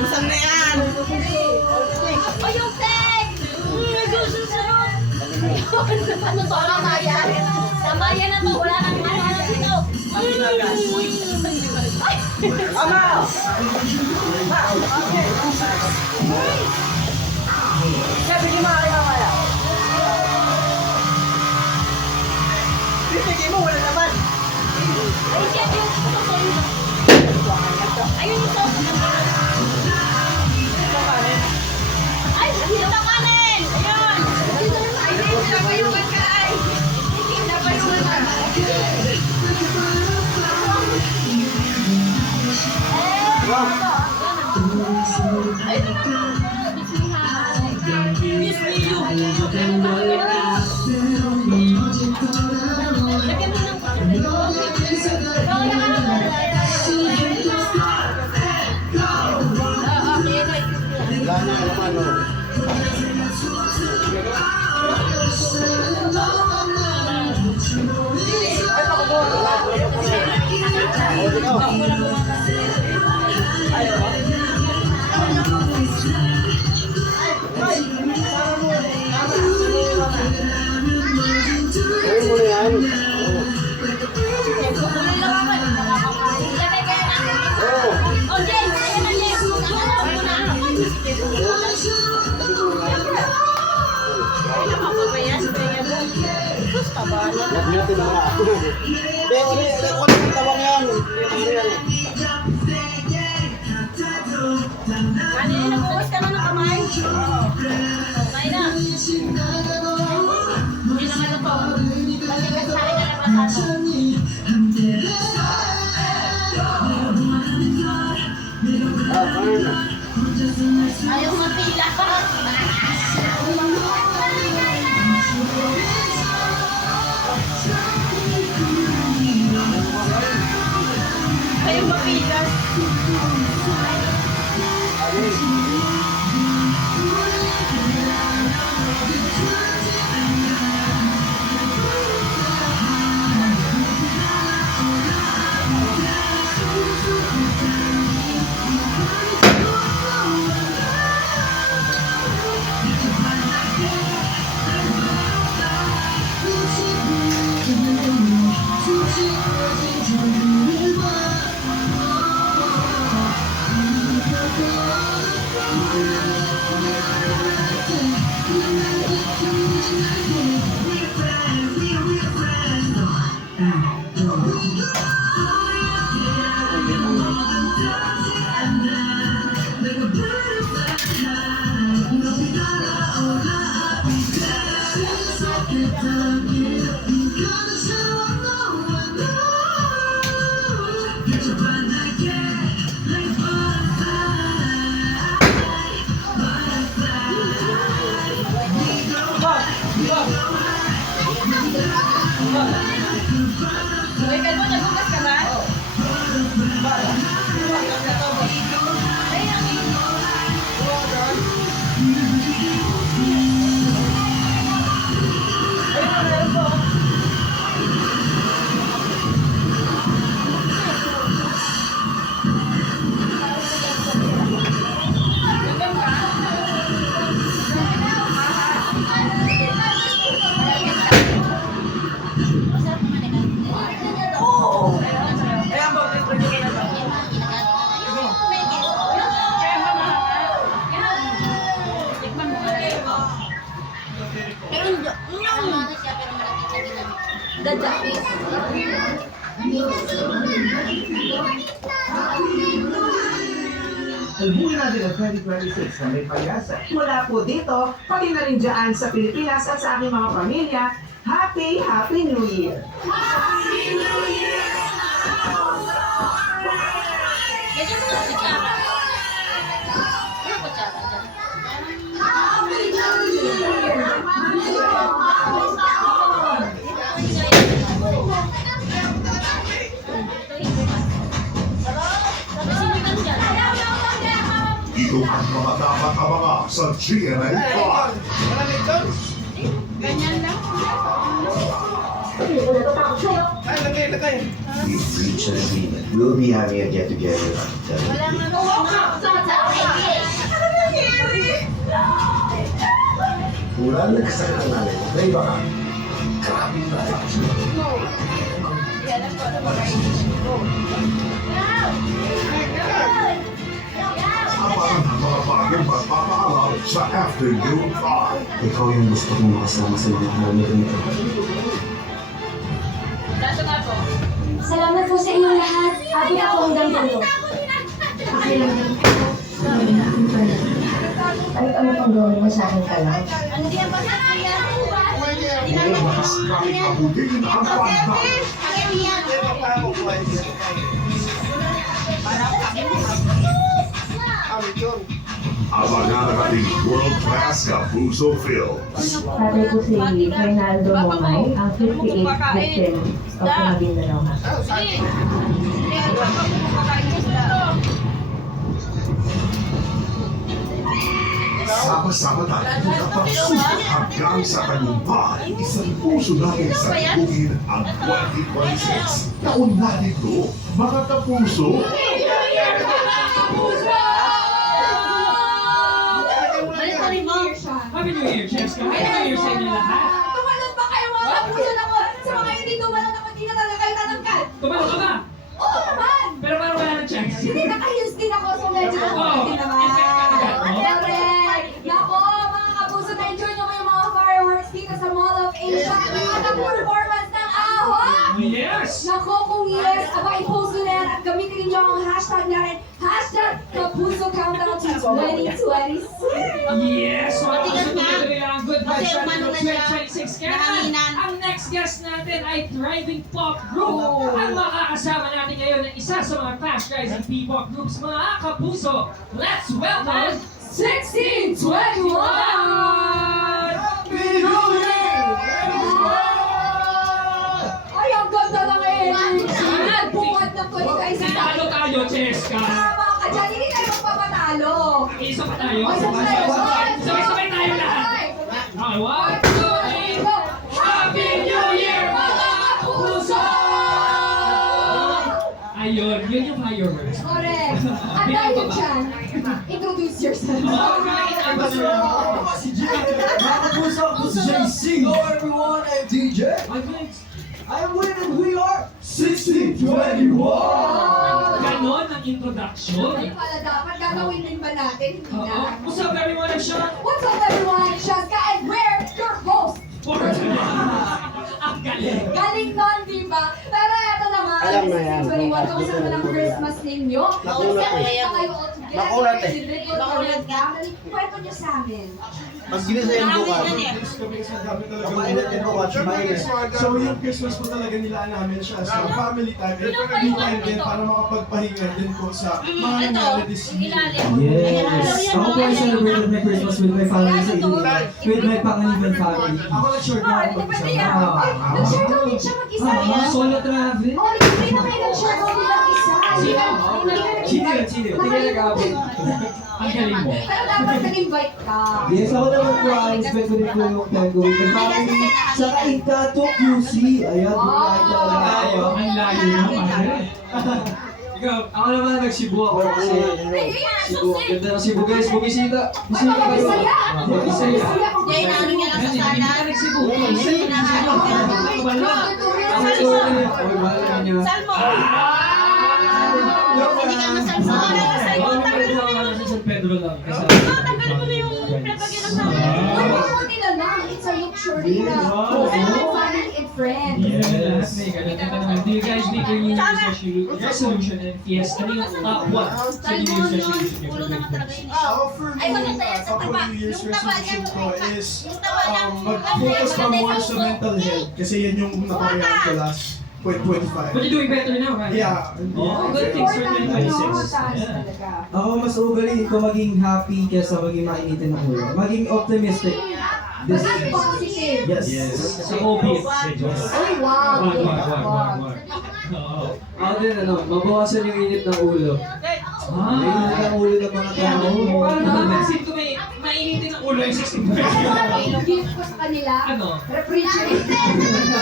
Busang na yan! Ayun, Tek! Nagsusunod! Ano to? Tamaya na to! Wala nang ano dito! Ama! Sabi ni Maki mamaya. Bibigay mo, wala naman. Ay, siya yung ayun yung sauce. Ay, dito kanin! Ayun! Ay, pinapayungan ka ay! Pinapayungan ka! Ay, miss me you! Lagyan mo kanina nagbukas ka na ng kamay? Okay na. Hindi naman na to. Matigas sa akin na napasano. Ayaw mapila pa. Ayaw mapila. Albuhin natin ang 2026 na may pag-asa. Mula po dito, pati na rin dyan sa Pilipinas at sa aking mga pamilya, Happy New Year! Happy New Year! Ganyan mo na si Clara. Ano ko Clara dyan? Ito ang mga dapat abangan sa GMA 5. Ganyan lang. We've reached an agreement. We'll be having a get-together. Wala nga Mula nagkasakit ang nanay mo, may baka. Grabe ba? Abangan ang mga bagong pagpapaalam sa Afternoon 5. Ikaw yung gusto kong makasama sa mga hamon ganito. Dato nga po. Salamat po sa inyong lahat. Abot ako hanggang dulo. Okay lang din. Kahit ano pang gawin mo sa akin ka lang. Ano diyan ba sa kuya? Walang bakas namin abutin ang banda. Abangan ang ating world-class Kapuso Films. Tatay ko si Reynaldo Momay, ang 58th victim of the Maguindanao massacre. Sama-sama tayo magkapagsulit hanggang sa tagumpay. Isang puso natin sa tugin ang 2026. Taon natin ito, mga kapuso. Happy New Year, Cheska! Happy New Year sa inyo lahat! Tumalon ba kayo mga kapuso na ko? Sa mga hindi tumalon ako, hindi na talaga kayo tatangkad. Tumalo ka ba? Oo naman! Pero parang wala ng chance. Hindi nakahils din ako, so medyo nakahils din naman. Correct! Nako, mga kapuso, na-enjoy nyo ba yung mga fireworks dito sa Mall of Asia? At ang performance ng ahon! Yes! Nako, kung yes, aba i-post nyo na yan at gamitin ninyo ang hashtag na rin, hashtag Kapuso Countdown to 2026. Yes! Mga puso tuloy nila ang good vibes Kasi sa umano ating na siya, 2026. Kaya nanganginan. ang next guest natin ay thriving pop group. Ang makakasama natin ngayon ay isa sa mga fast-rising P-pop groups, mga kapuso. Let's welcome 1621! Ay, ang ganda ng energy! Nagbukat ng 2026. Talo tayo, Cheska! Tama ka dyan, hindi tayo magpapatalo. Isa pa tayo. Ay, isa pa tayo. Sabay-sabay tayo lahat. Okay, 1, 2, 3. Go! Happy New Year, mga kapuso! Ayun, yun yung fireworks. Correct. At dahil dyan, introduce yourself. Hello everyone, I'm DJ. I'm Win and we are 1621. Ganon ang introduction. Hindi pala dapat gagawin din ba natin? Hindi Oo. na. What's up everyone? I'm Sean. What's up everyone? Shaska and we're your host. Ang galing. Galing nun, di ba? Pero eto naman, Alam na yan. 1621, kamusta naman ang Christmas ninyo? Nakulat Kamusta eh. kayo all together? Nakulat eh. Celebrate all Nakulat together. Dali, kwento nyo sa amin. Pag ginisa yung bukas, mainit yung bukas, mainit. So yung Christmas po talaga nilaan namin siya sa family time and me time din para makapagpahinga din po sa mga nangyari this year. Yes! Ako po ay celebrated my Christmas with my family sa Iligan. With my Panganiban family. Ako nag-short na Ah, ako hindi pwede mag-isa. yan. Ay, nag-share daw din siya mag-isa. Solo travel? Oh, hindi na kayo nag-share daw din mag-isa. Hindi ka nag-invite. Sino? Tingnan nag-abot. Ang galing mo. Pero dapat nag-invite ka. Yes, ako naman po ang spend ko rin po yung time ko with my family sa Ikato QC. Ayan, bumahay talaga tayo. Ang layo naman. Ikaw, ako naman nag-Cebu ako kasi Cebu. Ang ganda ng Cebu guys, bumisita. Ay, Bisita kayo. mabisaya. Bisaya. Kaya inaano niya lang sa Hindi sana. ka nagsibo. Hinahanap niya. Ang ito ay mahal niyo. Salmo! Hindi ka Ako masalsal. naman sa San Pedro lang. Kasi Tanggal mo na yung pinapagyan ng sama. Ay, mga nila lang. It's a luxury na. Family and friends. yes, may ganun naman. Do you guys make your New Year's resolution and fiesta? Ano yung top 1 sa New Year's resolution niyo? Ulo naman talaga yun. Ako for me, Ay, maganda yan sa ako taba. New Year's Yung taba resolution niya, ko is yung taba niya. mag-focus pa more sa mental health kasi yan yung naparehan ko last But 2025. you're doing better now, right? Yeah. Oh, good things for Important 2026. talaga. Ako mas ugaliin ko maging happy kaysa maging mainitin ng ulo. Maging optimistic. This Maging positive. Yes. Sa OB. Ay, wow. Wag. Oo. Ako din mabawasan yung init ng ulo. Mainit ang ulo ng mga tao. Parang nakapansin ko may mainitin ang ulo yung 65. Gift ko sa kanila. Ano? Refrigerator.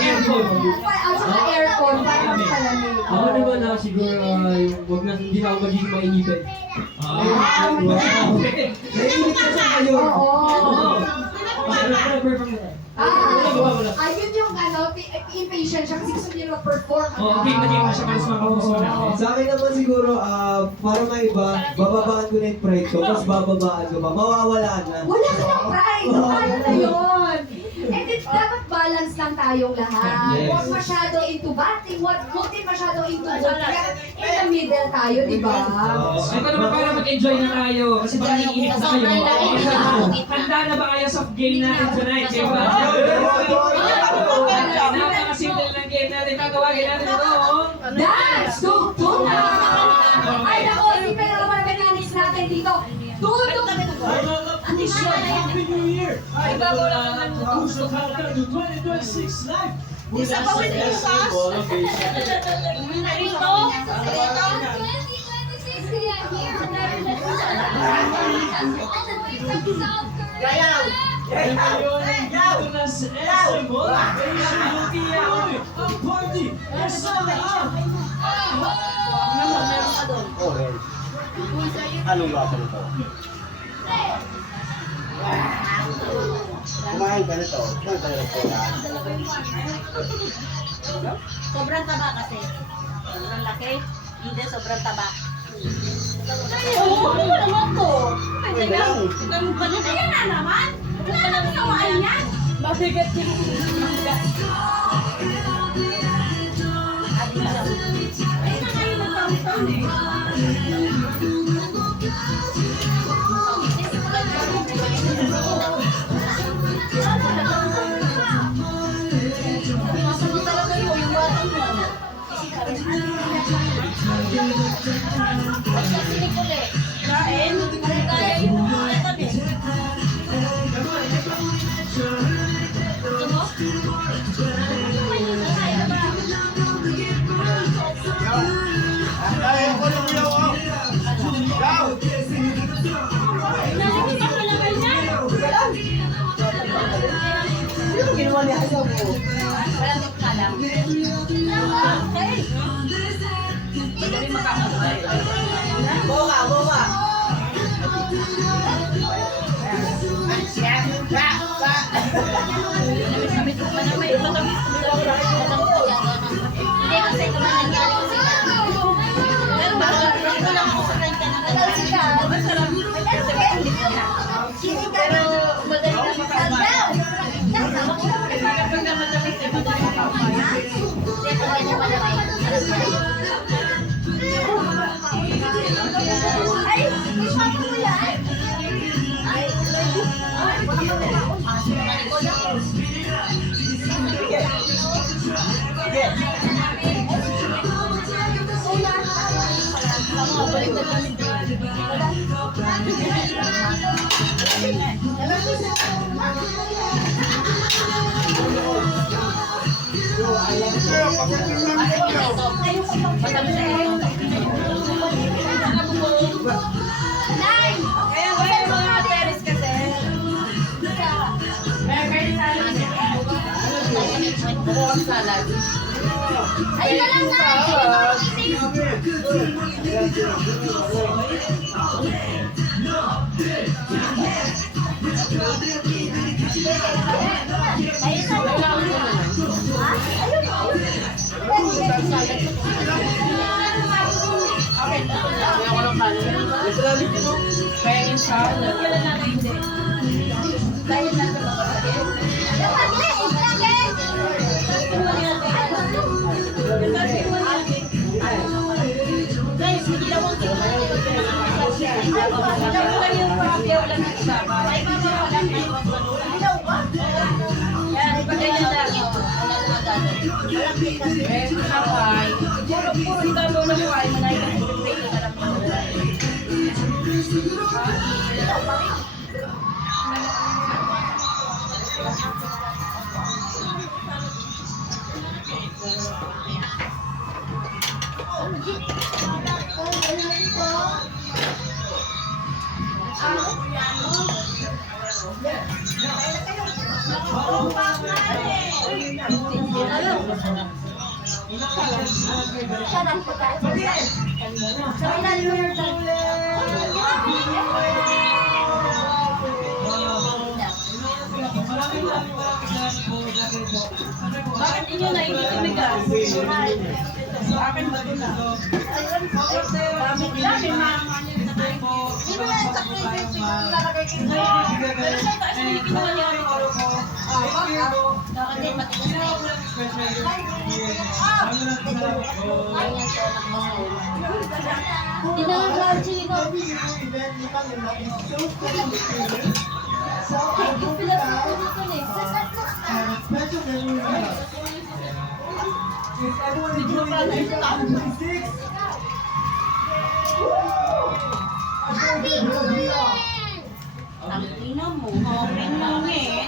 Aircon. At saka aircon para mas palamig. Ako naman na siguro yung wag na hindi na ako magiging mainitin. Nainit ka sa kayo. Oo. Wala. Ayun yung impatient siya kasi gusto niya mag-perform. Okay, naging siya para sa mga kapuso natin. Sa akin naman siguro, para maiba, bababaan ko na yung pride ko, tapos bababaan ko pa, mawawala na. Wala ka ng pride. Kaya na yun. And it's dapat balance lang tayong lahat. Yes. Huwag masyado into batting, huwag din masyado into good. Kaya in the middle tayo, di ba? Ito naman para mag-enjoy na tayo kasi baka naiinip na kayo. Handa na ba kayo sa game natin tonight? Di ba? Napakasimple lang game natin. Tatawagin natin ito. Dance! Tugtuna! Ay, nako, isipin na naman ang mechanics natin dito. Tugtuna! Happy New Year! Ay, bago lang ang Kapuso Countdown to 2026 live! Isa pa with you, Sas. Rito. 2026, kaya here, Gayaw! Dito na sa SM Motivation Lukia Uy! Ang party! Esa na ang! Anong lasa nito? Kumain ka nito. Kumain ka nito. Sobrang taba kasi. Sobrang laki. Hindi, sobrang taba. Oo, ano naman to? Pwede lang. Kaya na naman? Wala na kasamaan yan. Mabigat yung mabigat. Ay, na kayo nagtaon eh. Masabi talaga yun, yung batang mo. At kasi ni Kule, kain, kaya yung ito din. Gusto mo? Yung ginawa niya ayaw ko. Malamig ka lang. Okay. Madali makakulay. Boka, boka. Matamis ko pa naman. Matamis ko hindi kasi kumain ka rin kasi pero bago lang ako sa kanya na masarap. Pero madali na makakuha. Kapag na matamis ay madali makakuha. Hindi pa ganyan malamay. Ay, isama mo yan. Ay, baka mamaya ako. Ayun na lang na. Oh, Sarap pagkain. Sa ilalim mo yung Bakit inyo na hindi tumigas? Akin ba ito na? Hindi mo na sa freezer siguro lalagay ko sa Pero sa taas mo yung kinuha niya ang oro ko. Bakit din matigas na yun? Tinangal sino? Thank you, Ang ina mo, open lang eh.